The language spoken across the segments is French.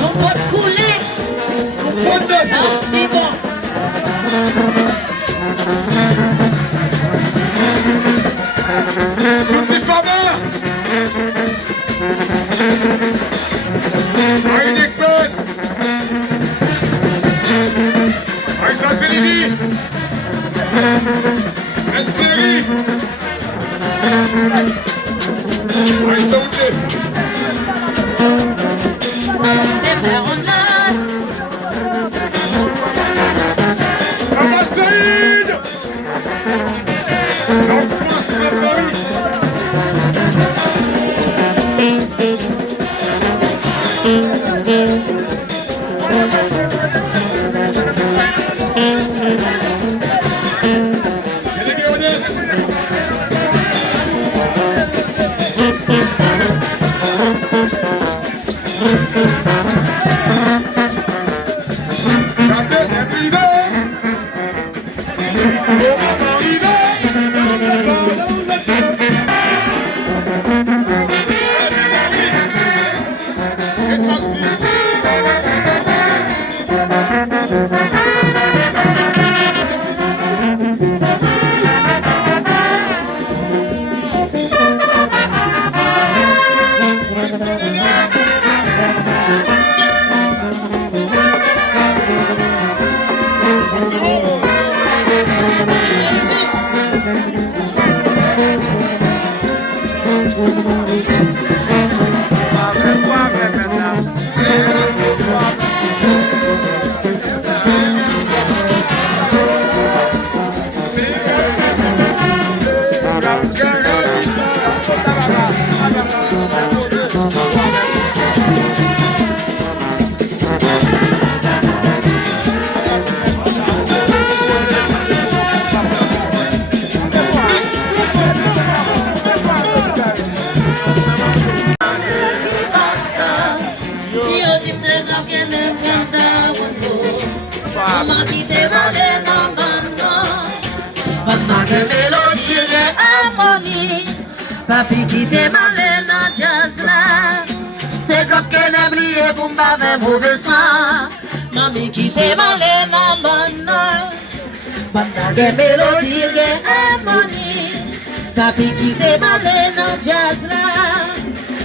On va te couler. C'est bon. Petit Faber. Marine Express. Aïssa Céline. Elferi. Aïssa Oudé. Sabastaïd. La France de Paris. Papi qui te malé dans jazz là. C'est comme que n'a oublié pour m'avoir mauvais sang. Mami qui te malé dans mon pendant que mélodie et harmonie. Papi qui te malé dans jazz là.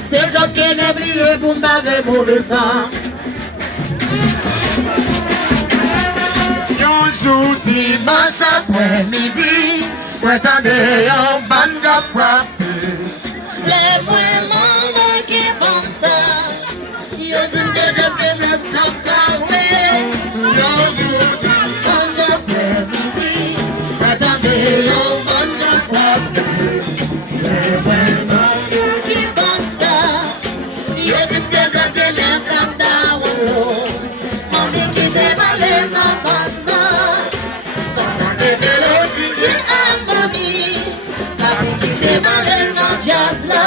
C'est comme que n'a oublié pour m'avoir mauvais sang. Bonjour Dimanche après-midi, prétendez un bande de frappe. Les moyens qui pensent ça, ils disent que le travail. Bonjour dimanche après-midi, prétendez un bande de frappe. Les moyens qui pensent ça, ils disent que le travail. Mami qui te malé dans bande. Jazz là,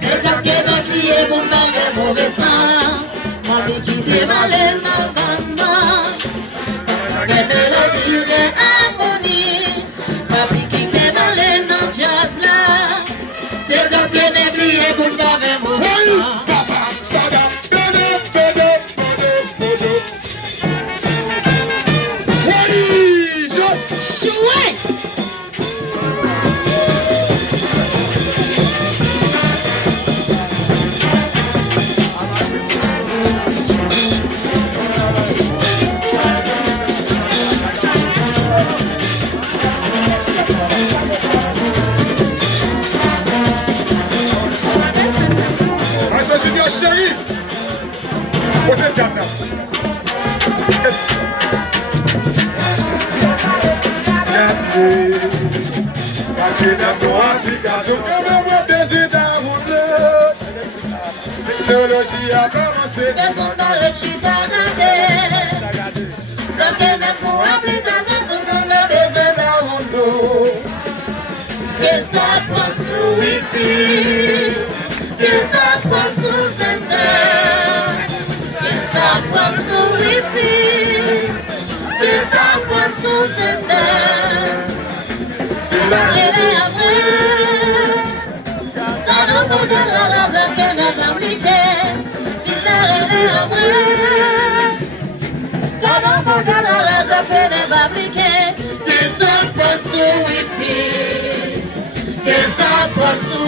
c'est toi qui m'as oublié pour m'avoir mauvais sang. Mami qui t'est malé dans maman. Quelle mélodie de harmonie. Papi qui t'est malé dans jazz là, c'est toi qui m'as oublié pour m'avoir mauvais sang. Chérie, vous êtes bien là. Technologie a commencé. Le monde a le chita regardé. Comme qu'il ne faut application, tout le monde a besoin d'un monde. Que ça prend sous wifi, que ça prend sous Zender, que ça prend sous wifi, que ça prend sous Zender. Parlez-les après, dans le monde de la blague et de la Cada uma cada pena bablique. Que sabe sou enfim. Que sabe sou